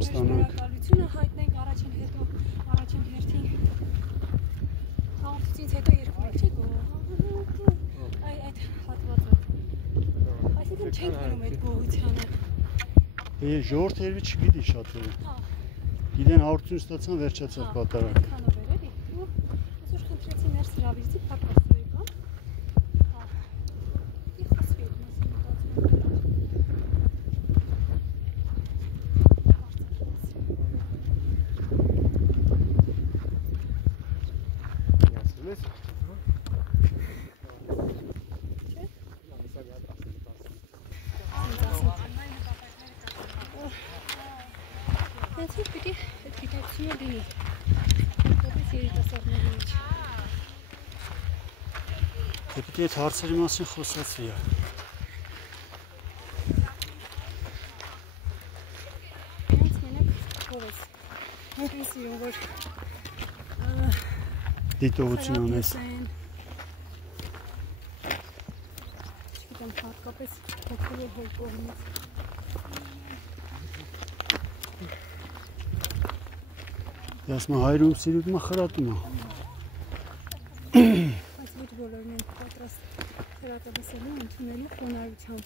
ստանանք։ Շնորհակալությունը հայտնենք առաջին հերթին հաղորդությունից հետո երկու չի այդ հատվածը։ Այսինքն չենք մնում այդ գողությանը։ Ժողովուրդը երևի չգիտի շատերը։ Գիտեն հաղորդություն ստացան վերջացավ կատարակ։ Այդքանով էր էլի։ Ու այսօր խնդրեցի ներս հրավիրեցի փակասոյի կամ։ Ի խոսվի այդ մասին Պետք է այդ հարցերի մասին խոսացի է։ Հենց մենակ ով ես։ Ես սիրում որ դիտողություն ունես։ Չգիտեմ հատկապես փոքր է կողմից։ Ասում հայրում սիրում է խրատում է։ Բայց ոչ բոլորն են պատրաստ խրատաբսելու ընդունելու խոնարհությամբ։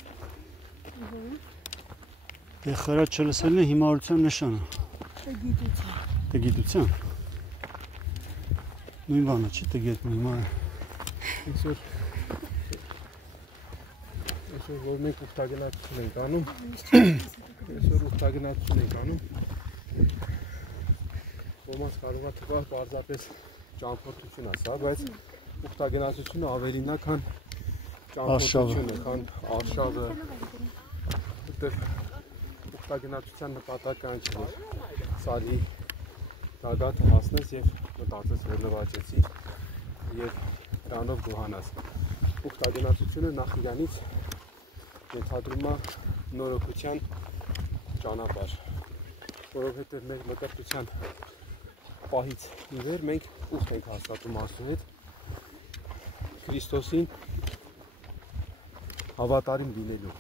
Դե խրատ չլսելն է հիմարության նշանը։ Տգիտության։ Տգիտության։ Նույն բանը չի տգետն հիմարը։ Այսօր որ մենք ուխտագնացություն ենք անում, ոմանց կարող է թվալ պարզապես ճամփորդություն ասա, բայց ուխտագնացությունը ավելին է, քան ճամփորդությունը, քան արշավը։ Որտեղ ուխտագնացության նպատակը այն չէ, որ սարի գագաթը հասնես եւ մտածես որ լվացեցի եւ դրանով գոհանաս։ Ուխտագնացությունը նախ իրանից ենթադրում է նորոգության ճանապարհ, որովհետեւ մեր մկրտության պահից ի վեր մենք ուխտ ենք հաստատում Աստծո հետ Քրիստոսին հավատարիմ լինելու։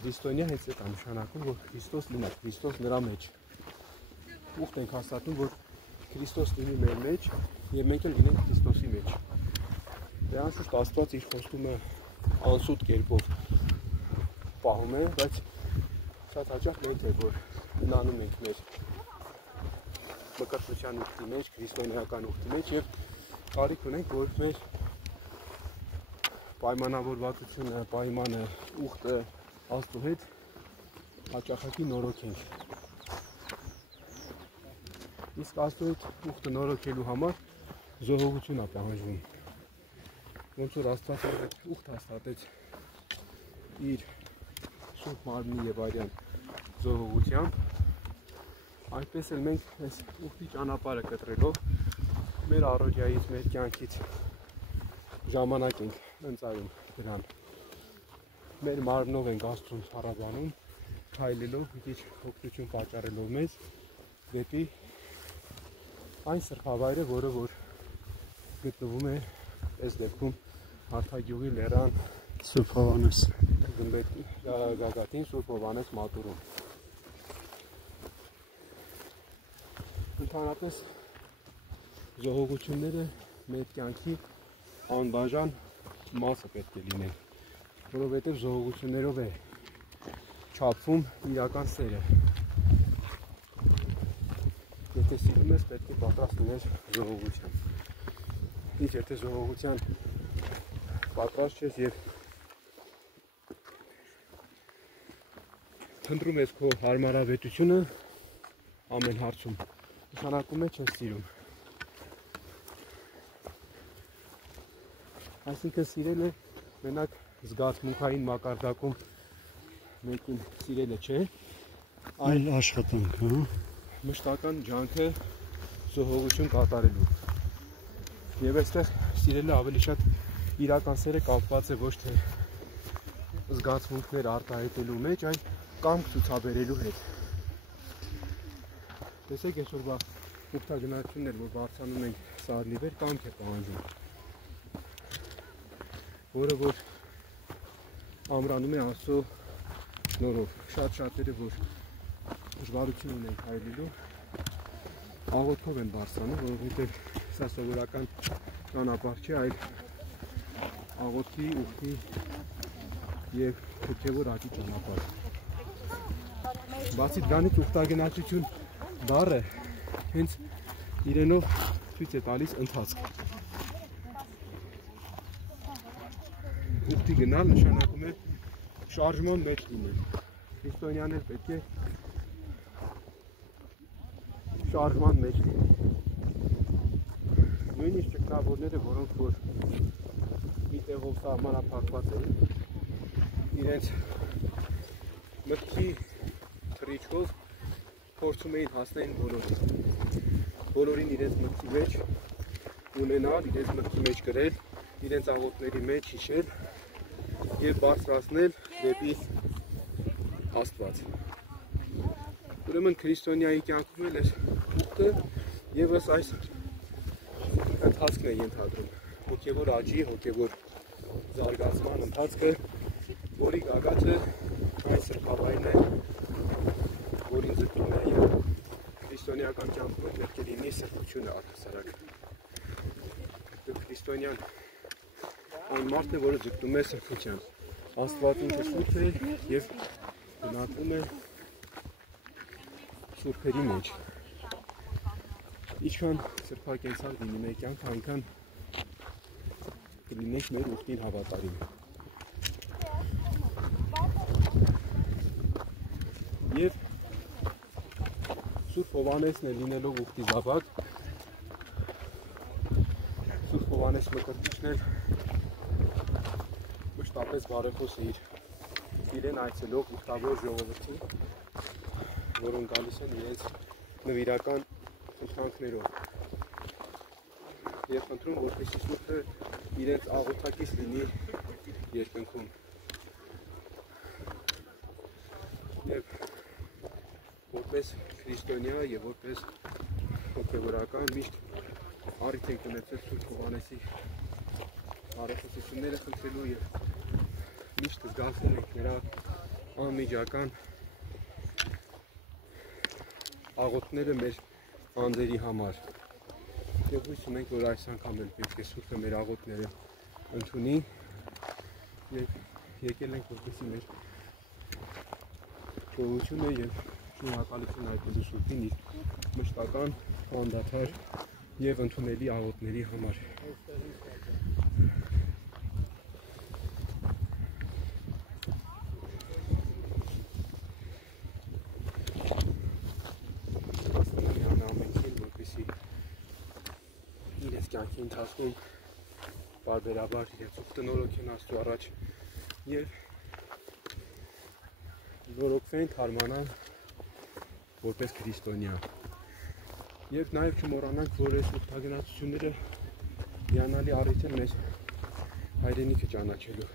Քրիստոնյա հենց այդ նշանակում, որ Քրիստոս լինի, Քրիստոս նրա մեջ։ Ուխտ ենք հաստատում, որ Քրիստոս լինի մեր մեջ եւ մենք էլ լինենք Քրիստոսի մեջ։ Դե անշուշտ Աստված իր խոստումը անսուտ կերպով պահում է, բայց շատ հաճախ մենք է որ մնանում ենք մեր մկրտության ուխտի մեջ, քրիստոնեական ուխտի մեջ եւ կարիք ունենք որ մեր պայմանավորվածությունը, պայմանը, ուխտը Աստծո հետ հաճախակի նորոգենք։ Իսկ Աստծո հետ ուխտը նորոգելու համար զոհողություն է պահանջվում։ Ոնց որ Աստված այդ ուխտ հաստատեց իր Սուրբ Մարմնի եւ արյան զոհողությամբ, այնպես էլ մենք այս ուխտի ճանապարհը կտրելով մեր առօրյայից, մեր կյանքից ժամանակ ենք ընծայում դրան։ Մեր մարմնով ենք Աստծուն փառաբանում, քայլելով, մի քիչ օգնություն պատճառելով մեզ դեպի այն սրբավայրը, որը որ գտնվում է այս դեպքում Հարթագյուղի լեռան Սուրբ Հովհաննես գագաթին Սուրբ Հովհաննես մատուրում։ Ընդհանրապես զոհողությունները մեր կյանքի անբաժան մասը պետք է լինեն, որովհետև զոհողություններով է չափվում իրական սերը։ Եթե սիրում ես, պետք է պատրաստ լինես զոհողության։ Ինչ եթե զոհողության պատրաստ ես եւ Թնդրում ես քո հարմարավետությունը ամեն հարցում, նշանակում է չես սիրում։ Այսինքն սիրելը մենակ զգացմունքային մակարդակում մեկին սիրելը չէ, այլ աշխատանք, հա։ Մշտական ջանքը զոհողություն կատարելու։ Եվ այստեղ սիրելը ավելի շատ իրական սերը կապված է ոչ թե զգացմունքներ արտահայտելու մեջ, այլ կամք ցուցաբերելու հետ։ Տեսեք այսօրվա ուխտագնացություններ, որ բարձրանում ենք սարի վեր, կամք է պահանջում, որը որ ամրանում է Աստծո շնորհով։ Շատ շատերը որ դժվարություն ունենք հայտնելու աղոթքով են բարձրանում, որովհետև սա սովորական ճանապարհ չէ, այլ աղոթքի, ուխտի եւ հոգեվոր աճի ճանապարհ։ Բացի դրանից ուխտագնացություն բառը հենց իրենով ցույց է տալիս ընթացք։ Ուխտի գնալ նշանակում է շարժման մեջ լինել։ Քրիստոնյաներ պետք է շարժման մեջ լինեն։ Նույնիսկ ճգնավորները, որոնք որ մի տեղով սահմանափակված են, իրենց մտքի թռիչքով փորձում էին հասնել բոլորին իրենց մտքի մեջ ունենալ, իրենց մտքի մեջ գրել, իրենց աղոթքների մեջ հիշել եւ բարձրացնել դեպի Աստված։ Ուրեմն քրիստոնյայի կյանքում էլ ուխտը եւս այս ընթացքն է ենթադրում, հոգեվոր աճի, հոգեվոր զարգացման ընթացքը, որի գագաթը այս սրբավայրն է, որին ձգտում է եւ քրիստոնեական կյանքում պետք է լինի սրբությունը առհասարակ։ Քրիստոնյան այն մարդն է, որը ձգտում է սրբության։ Աստված ինքը սուրբ է եւ գնահատվում է սուրբերի մեջ։ Ինչքան սրբակենցաղ լինի մեր կյանքը, այնքան կլինենք մեր ուխտին հավատարիմ։ Եվ Սուրբ Հովհաննեսն է լինելով ուխտի զավակ, Սուրբ Հովհաննես Մկրտիչն էլ մշտապես բարեխոս է իրեն այցելող ուխտավոր ժողովրդին, որոնք գալիս են իրենց նվիրական խնդրանքներով եւ խնդրում, որպեսզի Սուրբը իրենց աղոթակից լինի երկնքում։ Եվ որպես քրիստոնյա եւ որպես հոգեվորական միշտ առիթ ենք ունեցել Սուրբ Հովհաննեսի բարեխոսությունները խնդրելու եւ միշտ զգացել ենք նրա անմիջական աղոթքները մեր անձերի համար։ Եվ հույս ունենք, որ այս անգամ էլ պետք է Սուրբը մեր աղոթքները ընդունի եւ եկել ենք որպեսզի մեր գոհությունը եւ շնորհակալություն հայտնելու Սուրբին իր մշտական, անդադար եւ ընդունելի աղոթքների համար։ Կյանքի ընթացքում բարբերաբար իրենց ուխտը նորոգեն Աստծո առաջ եւ նորոգվեն, թարմանան որպես քրիստոնյա։ Եվ նաեւ չմոռանանք, որ այս ուխտագնացությունները հիանալի առիթ են մեր հայրենիքը ճանաչելու։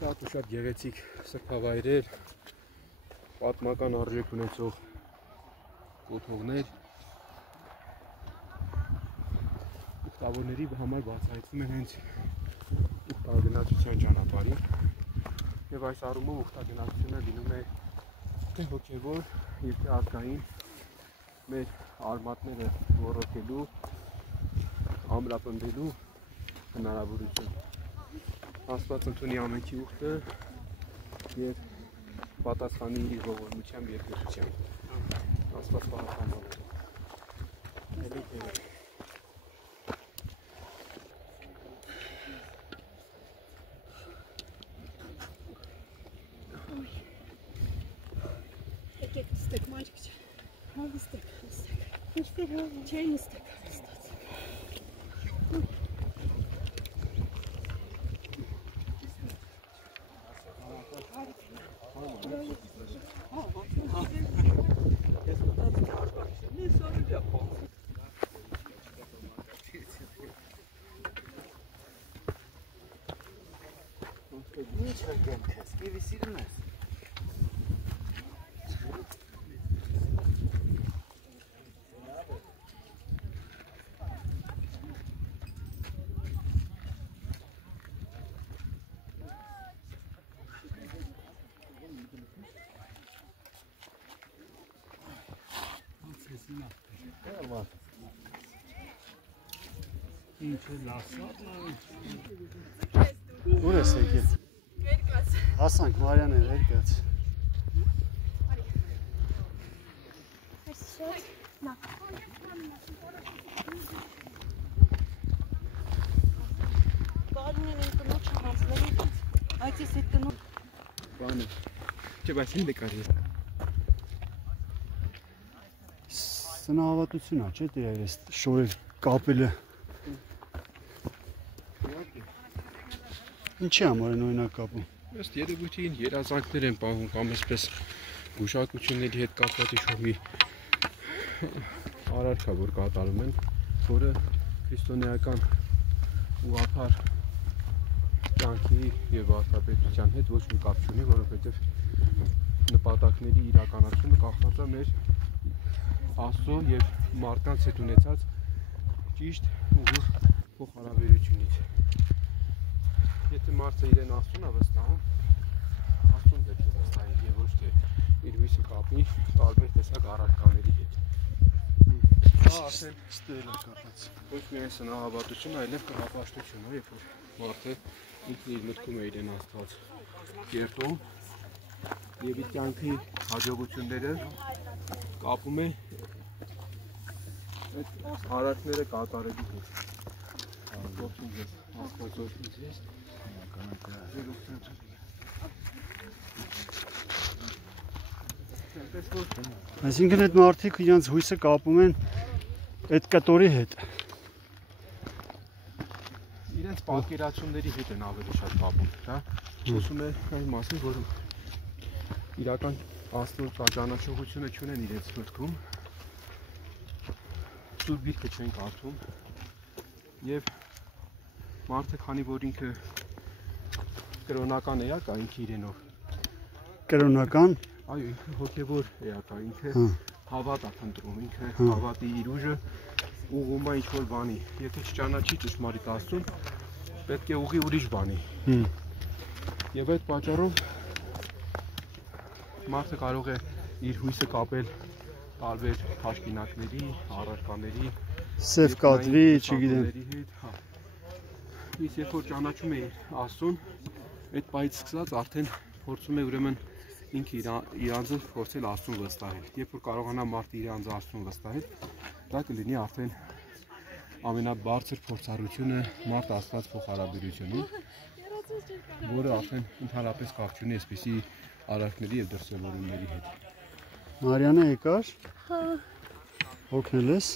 Շատ ու շատ գեղեցիկ սրբավայրեր, պատմական արժեք ունեցող կոթողներ ուխտավորների համար բացահայտվում են հենց ուխտագնացության ճանապարհին եւ այս առումով ուխտագնացությունը լինում է թե հոգեվոր եւ թե ազգային մեր արմատները ոռոգելու, ամրապնդելու հնարավորություն։ Աստված ընդունի ամենքի ուխտը եւ պատասխանի իր ողորմությամբ եւ գթությամբ։ Աստված պահապան։ Nստեք մальчик, նստեք։ Ինչտեղ չէ նստեք, նստած։ Nici nu gândesc, e visilnesc. Ինչ է լասած։ Ուր ես եկել։ Վերկաց։ Հասանք Մարիանը վերկաց։ Գալին են կնոջ հանցների այդ ես այդ կնոջ Բանը։ Չէ, բայց ինձ կարի։ Սնահավատություն է, չէ՞ դեր այս շորեր կապելը։ Ինչի համար են օրինակ կապում։ Ըստ երևույթին երազանքներ են պահում կամ այսպես գուշակությունների հետ կապված ինչ-որ մի արարքա, որ կատարում են, որը քրիստոնեական ուղղափառ կյանքի եւ արտապետության հետ ոչ մի կապ չունի, որովհետեւ նպատակների իրականացումը կախված է մեր Աստծո եւ մարդկանց հետ ունեցած ճիշտ ուղիղ փոխհարաբերությունից։ Եթե մարդը իրեն Աստծուն է վստահում, Աստծուն պետք է վստահի եւ ոչ թե իր հույսը կապի տարբեր տեսակ առարկաների հետ։ Դա ասեն Ստել է կապած։ ոչ միայն սնահավատություն, այլև կռապաշտություն է, երբ որ մարդը ինքն իր մտքում է իրեն Աստված երդում եւ իր կյանքի հաջողությունները կապում է այդ արարքները կատարելու հետ։ Ողջույն ձեզ, Աստված օրհնի ձեզ։ Այսինքն այդ մարդիկ իրենց հույսը կապում են այդ կտորի հետ։ Իրենց պատկերացումների հետ են ավելի շատ կապում, դա խոսում է այն մասին, որ իրական Աստծո ճանաչողությունը չունեն իրենց մտքում, Սուրբ Գիրքը չեն կարդում եւ մարդը քանի որ ինքը կրոնական էակ է ինքը իրենով, Կրոնական։ այո, ինքը հոգեվոր էակ է, ինքը հավատ է փնտրում, ինքը հավատի իր ուժը ուղղում է ինչ-որ բանի, եթե չճանաչի ճշմարիտ Աստծուն, պետք է ուղի ուրիշ բանի։ Եվ այդ պատճառով մարդը կարող է իր հույսը կապել տարբեր թաշկինակների, առարկաների, Սև կադրի, չգիտեմ։ Իսկ երբ որ ճանաչում է Աստծուն, այդ պայից սկսած արդեն փորձում է ուրեմն ինքը իր անձը փորձել Աստծուն վստահել։ Երբ որ կարողանա մարդը իր անձը Աստծուն վստահել, դա կլինի արդեն ամենաբարձր փորձառությունը մարդ Աստված փոխհարաբերությունում, որը արդեն ընդհանրապես կապ չունի այսպիսի արարքների եւ դրսևորումների հետ։ Մարիանը եկար։ Հա։ Օգնել ես։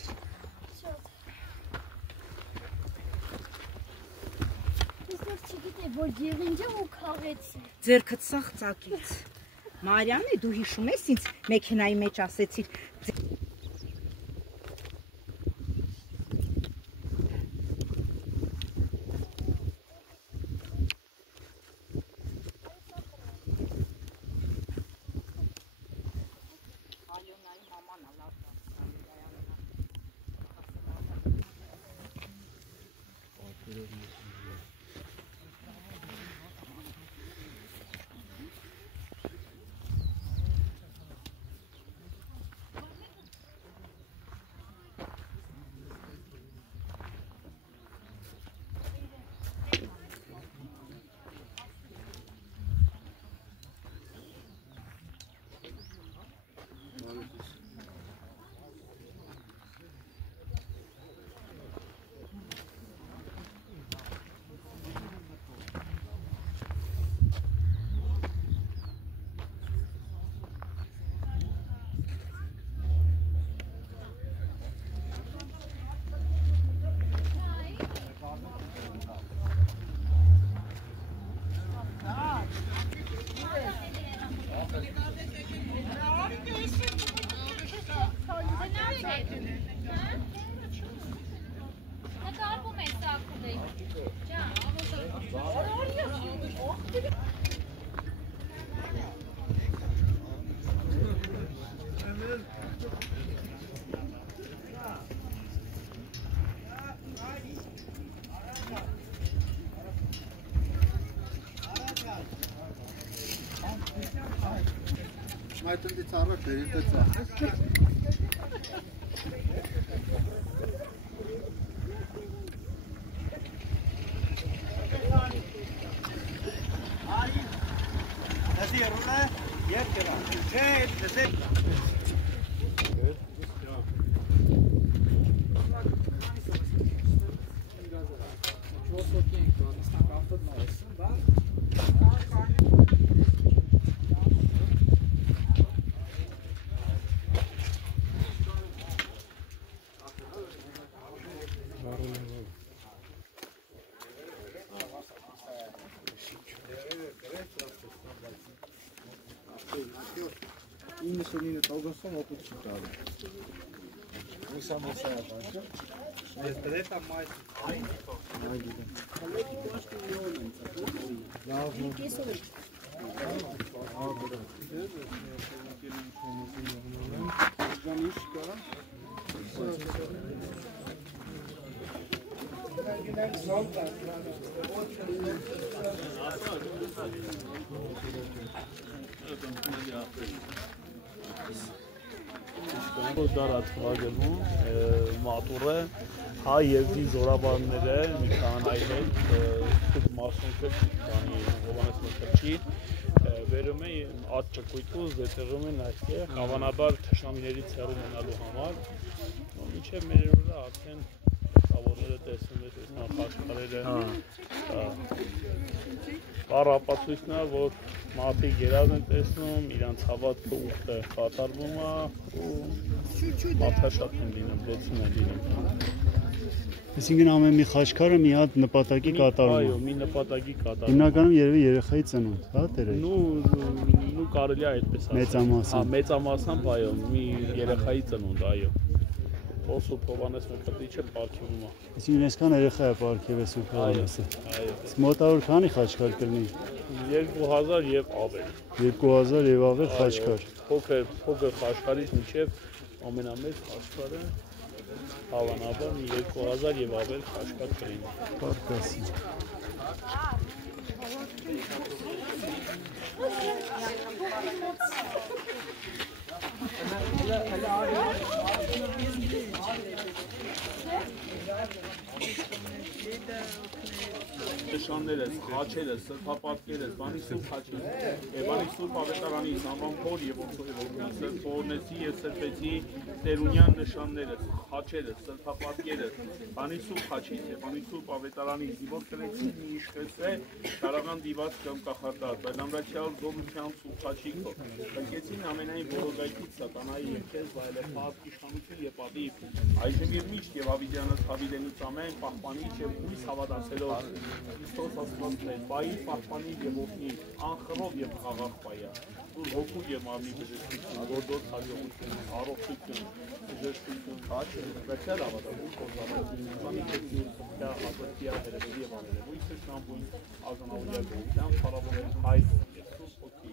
Իսկ չգիտեմ, որ եղինջը ու քաղեցի։ ձերքդ սաղ ծակից Մարիամն է դու հիշում ես ինձ մեքենայի մեջ ասեցիր Mai tândi țară, ferite țară. Դարած վագելու մատուրը հա երկի զորավարները մի քանայի հետ խուտ մասնոկը քանի Հովանես Մկրտչի վերում է ադ ճկույտու զետեղում են այստեղ հավանաբար թշնամիներից հեռու մնալու համար մինչև մեր օրը արդեն ծավորները տեսնում են նախաշխարերը առապացույցն է որ մարդիկ գերազն են տեսնում իրանց հավատքը ուխտը կատարվում է ու մաթաշատ են լինում, լեցուն են լինում Այսինքն ամեն մի խաչքարը մի հատ նպատակի կատարում է։ Այո, մի նպատակի կատարում։ Հիմնականում երևի երեխայի ծնունդ, հա, տերեր։ Նու կարելի է այդպես ասել։ Մեծամասամբ։ Հա, մեծամասամբ այո, մի երեխայի ծնունդ, այո։ Սուրբ Հովանես Մկրտիչը պարգևում է։ Այսինքն այսքան երեխա է պարգևել Սուրբ Հովանեսը։ Այո։ Մոտավոր քանի խաչքար կլինի։ 2000 եւ ավել։ 2000 եւ ավել խաչքար։ Փոքր խաչքարից մինչև ամենամեծ խաչքարը հավանաբար 2000 եւ ավել խաչքար կլինի։ Պարկասի։ Նշաններս, խաչերս, սրբապատկերս, բանի սուրբ խաչերս, բանի սուրբ ավետարանի Սամվան փոր եւ Սրբորնեսի եւ Սրբեցի Տերունյան նշաններս, խաչերս, սրբապատկերս, բանի սուրբ խաչից եւ բանի սուրբ ավետարանի զիվոր կրեցի մի իշխեցե Շարաղան դիված կամ կախարդած, բայց ամրացիալ գոմությամբ սուրբ խաչիկով։ Կրկեցին ամենայն բոլորգայթից սատանայի երկես վայելեփած իշխանություն եւ պատիվ, այժմ եւ միշտ եւ ավիդյանս հավիդենից ամեն պահպանիչ եւ հույս հավատացելով Քրիստոս ասվածն է, բայի պահպանի եւ օգնի, անխռով եւ խաղաղ պայա, որ հոգու եւ մարմնի բժշկություն, գործոց հարյողություն, առողջություն, բժշկություն, խաչը, վերջալ ավատագույն կորզավայրություն, բանի քեքյուն, դա ապրտիա վերևի եւ աներևույն սրշնամբույն, ազանավույնյա գողության, պարավորել հայր, Եսուս հոգի։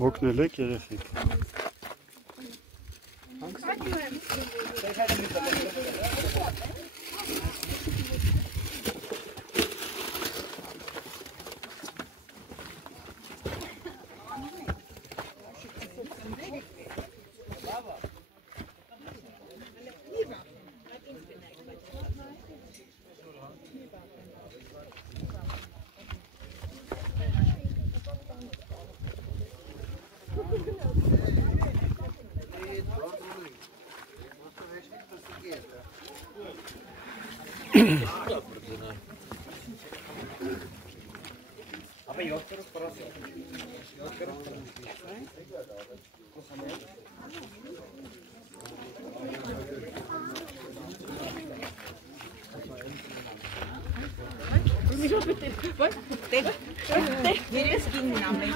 հոգնել եք երեխեք։ Երես կինն ամեն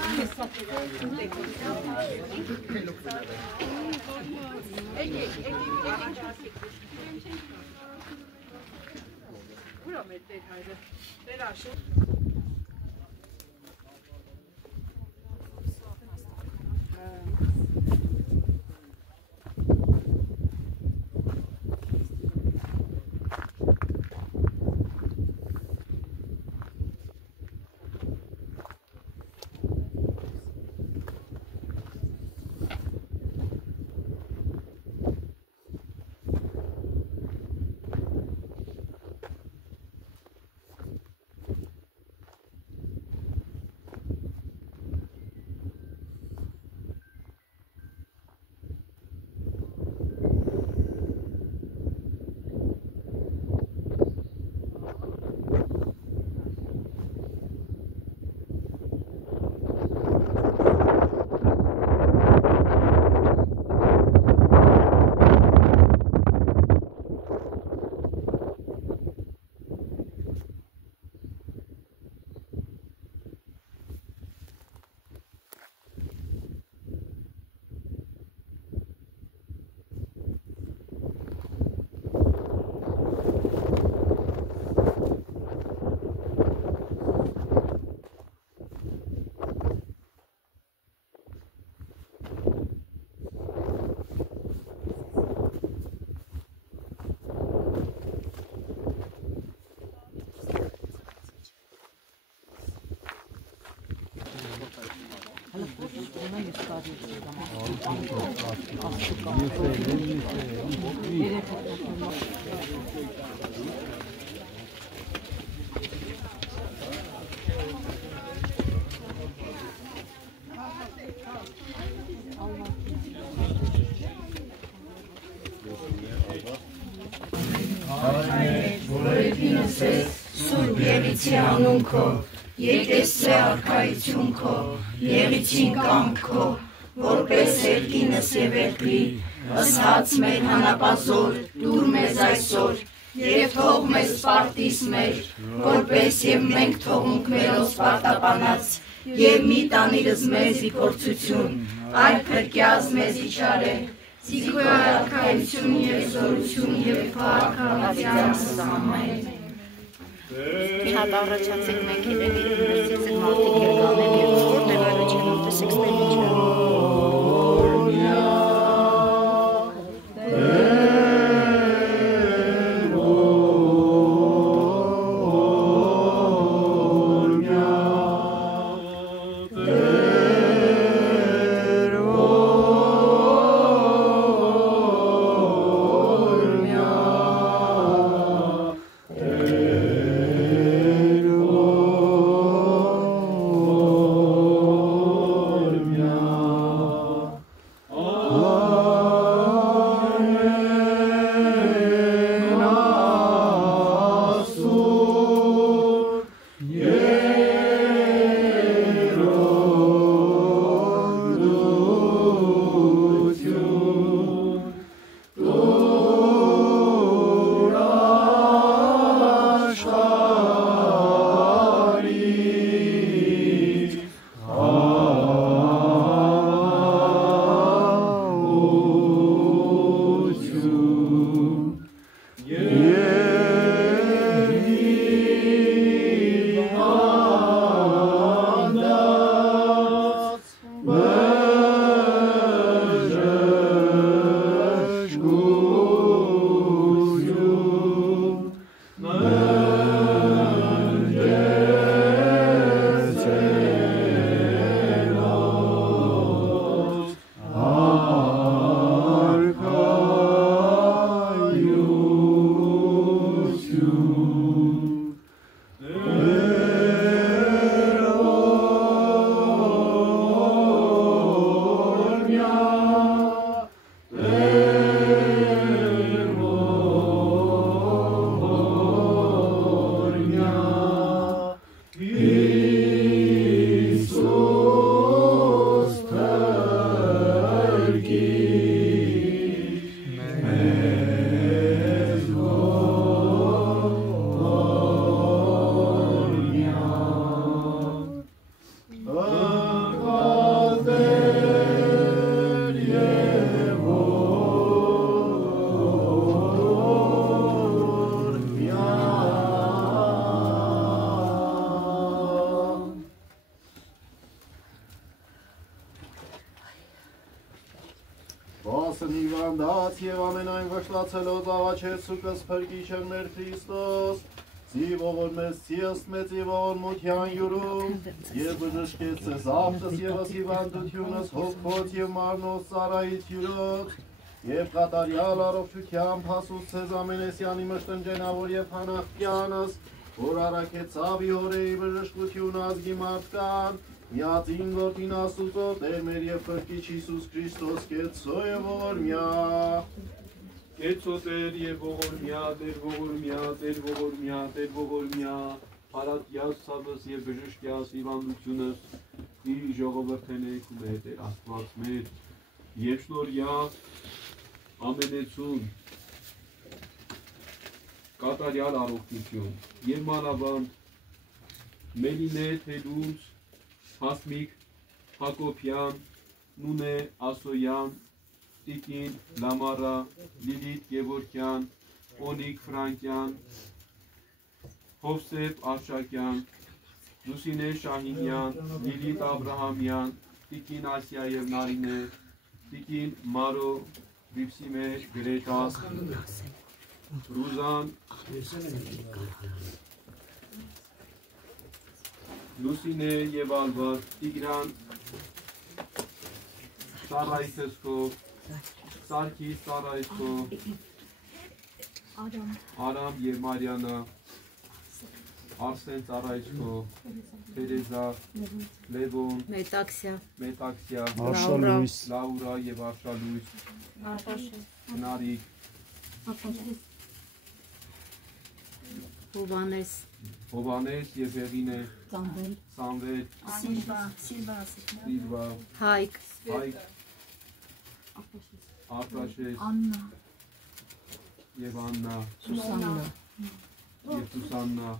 Անուն քո, եկեսցե արքայություն քո, եղիցին կամ քո, որպես երկինս եւ երկրի, ըսած մեր հանապազոր, դուր մեզ այսօր, եւ թող մեզ սպարտիս մեր, որպես եւ մենք թողունք մերոս պարտապանած, եւ մի տանիրս մեզ իփորձություն, այլ փրկյազ մեզ իչարե, Զիքո արքայություն եւ զորություն եւ փառքավազյանս ամեն։ Շատ առաջացեք մենք երևի ներսից են մարդիկ երգանել և որտեղ առաջանում տեսեք ստեղիչ Ո հիվանդած եւ ամենայն վշտացելով աղաչեց ու կսփրկիչն մեր Քրիստոս, զիվողոր մեզ ցիաստ մեծ ողորմության յուրում, եւ բժշկեց ձեզ ապտս եւս հիվանդությունս հոգոց եւ մարնոց ծառայությունոց, եւ կատարյալ առողջությամբ հասուց ձեզ ամենեսյանի մշտնջենավոր եւ հանախյանս, որ արակեցավ իհորեի բժշկություն ազգի մարդկան, միածին գործին Աստուծո Տեր մեր եւ Փրկիչ Հիսուս Քրիստոս կեցո եւ ողորմյա Կեցո Տեր եւ ողորմյա, Տեր ողորմյա, Տեր ողորմյա, Տեր ողորմյա, հարատյաս ցավս եւ բժշկյաս հիվանդությունս իր ժողովրդենեք ու մեր Տեր Աստված մեր եւ շնորհյա ամենեցուն կատարյալ առողջություն եւ մանավանդ Մելինե Թելուց Հասմիկ Հակոբյան, Նունե Ասոյան, Տիկին Լամարա, Լիլիթ Գևորգյան, Օնիկ Ֆրանկյան, Հովսեփ Արշակյան, Լուսինե Շահինյան, Լիլիթ Աբրահամյան, Տիկին Ասիա եւ Նարինե, Տիկին Մարո, Վիպսիմե Գրետաս, Ռուզան, Լուսինե եւ Ալվար, Տիգրան, Սարայցեսկո, Սարգիս Սարայցկո, Արամ եւ Մարիանա, Արսեն Սարայցկո, Տերեզա, Լևոն, Մետաքսիա, Լաուրա եւ Արշալույս, Նարիկ, Հովանես եւ Հեղինե, Սամվել, Սիլվա, Հայկ, Արտաշես, եւ Աննա, եւ Սուսաննա,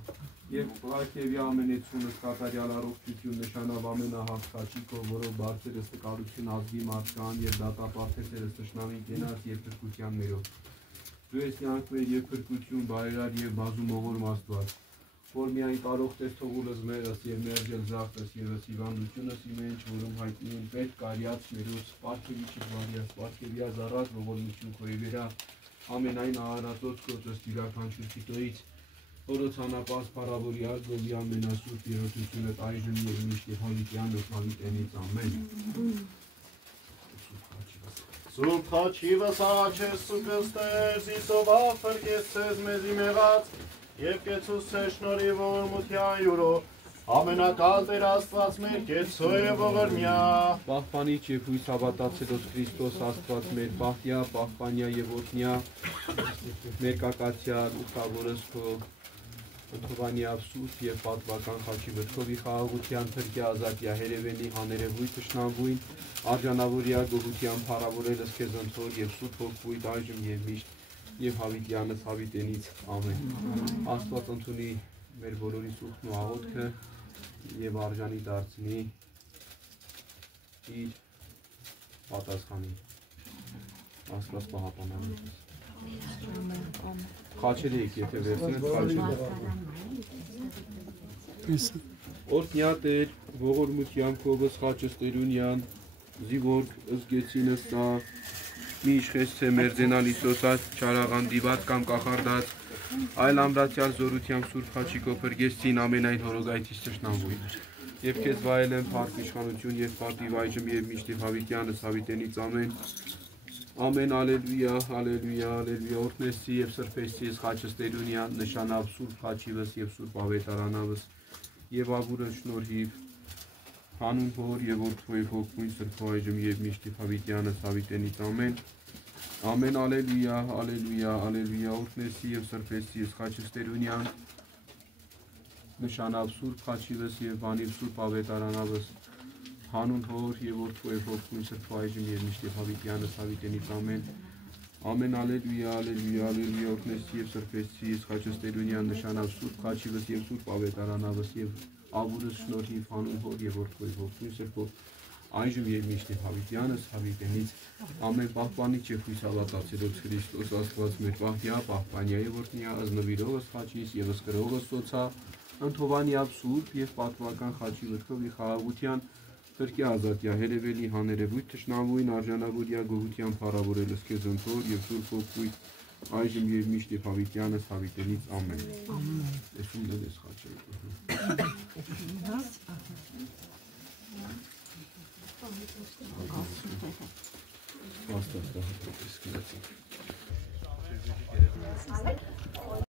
եւ Պարքեվի ամենեցունս կատարյալ առողջություն նշանավ ամենահաղթաճիկով, որով բարձրս տկարություն ազգի մարդկան եւ դատապարտեցերս տշնամին կենաց եւ փրկության ներով։ Դու ես յանք մեր եւ փրկություն, բարերար եւ բազում ողորմ Աստված, որ միայն կարող ես թողուլս մերս եւ մերժել զախտս եւս հիվանդությունս իմենջ, որում հայտնի են պետք կարյաց մերոց Պարքևիչի բարիաս, Պարքևիա զառած ողորմություն քո եվերա, ամենայն ահանատոց կոծս յուրաքանչյուր Տիտոից, Օրոցանապաս փառավորի արգովի ամենասուրբ երոտությունդ այժմ եւ միշտ եւ հավիտյան ու հավիտենից ամեն։ Սուրբ խաչիվս աղաչես ու կստեր, զիսով աղփրկեցես մեզի մեղած, եւ կեցուս ցե շնորհի ողորմության յուրո, ամենակալ Տեր Աստված մեր կեցո եւ ողորմյա։ Պահպանիչ եւ հույս հավատացելոց Քրիստոս Աստված մեր պահյա, պահպանյա եւ օրհնյա, ներկակացյալ ուխավորս քո Ընթովանյա սուրբ եւ պատվական խաչի վրդովի խաղաղության թրկի ազատյա հերևենի հաներևույթ թշնամվույն արժանավորյա գողության փառավորելս քեզ ընթոր եւ սուրբ հոգույթ այժմ եւ միշտ եւ հավիտյանս հավիտենից ամեն։ Աստված ընդունի մեր բոլորի սուրբն ու աղոթքը եւ արժանի դարձնի իր պատասխանին։ Աստված պահապանանի։ Խաչել եք, եթե վերցնեք խաչել։ Օրհնյա Տեր, ողորմությամբ քովս խաչս Տերունյան, զիվորք ըզգեցինս տա, մի իշխես թե մերձենալ Իսոսած, չարաղանդիված կամ կախարդած, այլ ամրացյալ զորությամբ սուրբ խաչիկով փրկեցին ամենայն հորոգայցից թշնամվույն։ Եվ քեզ վայել եմ փառք իշխանություն եւ պատիվ այժմ եւ միշտ հավիտյանս հավիտենից ամեն։ Ամեն ալելույա, ալելույա, ալելույա, օրհնեսի եւ սրբեսի խաչս Տերունյան, նշանավ սուրբ խաչիվս եւ սուրբ ավետարանավս եւ աբուրը շնորհիվ հանուն Հոր եւ Որդու եւ Հոգու սրբո այժմ եւ միշտ հավիտյանս հավիտենից ամեն։ Ամեն ալելույա, ալելույա, ալելույա, օրհնեսի եւ սրբեսի խաչս Տերունյան, նշանավ սուրբ խաչիվս եւ բանիվ սուրբ ավետարանավս հանուն Հոր եւ Որդու եւ Հոգու սրբո այժմ եւ միշտ հավիտյանս հավիտենից ամեն։ Ամեն ալելույա, ալելույա, ալելույա, օրհնեսի եւ սրբեսի խաչս Տերունյան, նշանավ սուրբ խաչիվս եւ սուրբ ավետարանավս եւ աբուրս շնորհիվ հանուն Հոր եւ Որդու եւ Հոգու սրբո այժմ եւ միշտ հավիտյանս հավիտենից ամեն պահպանիչ եւ հույս հավատացելոց Քրիստոս Աստված մեր պահյա, պահպանյա եւ օրհնյա, ազնվիրողս խաչիս եւ ըսկրողս ծոցա, Ընթովանյա սուրբ եւ պատվական խաչի վրդովի խաղաղության Սրկի ազատյա հերևելի հաներևույթ թշնամույն արժանավորյա գողության փառավորելս քեզ ընթոր եւ Սուրբ Օգուտ այժմ եւ միշտ եւ հավիտյանս հավիտենից ամեն։ Տեսում դες խաչը։ Աստված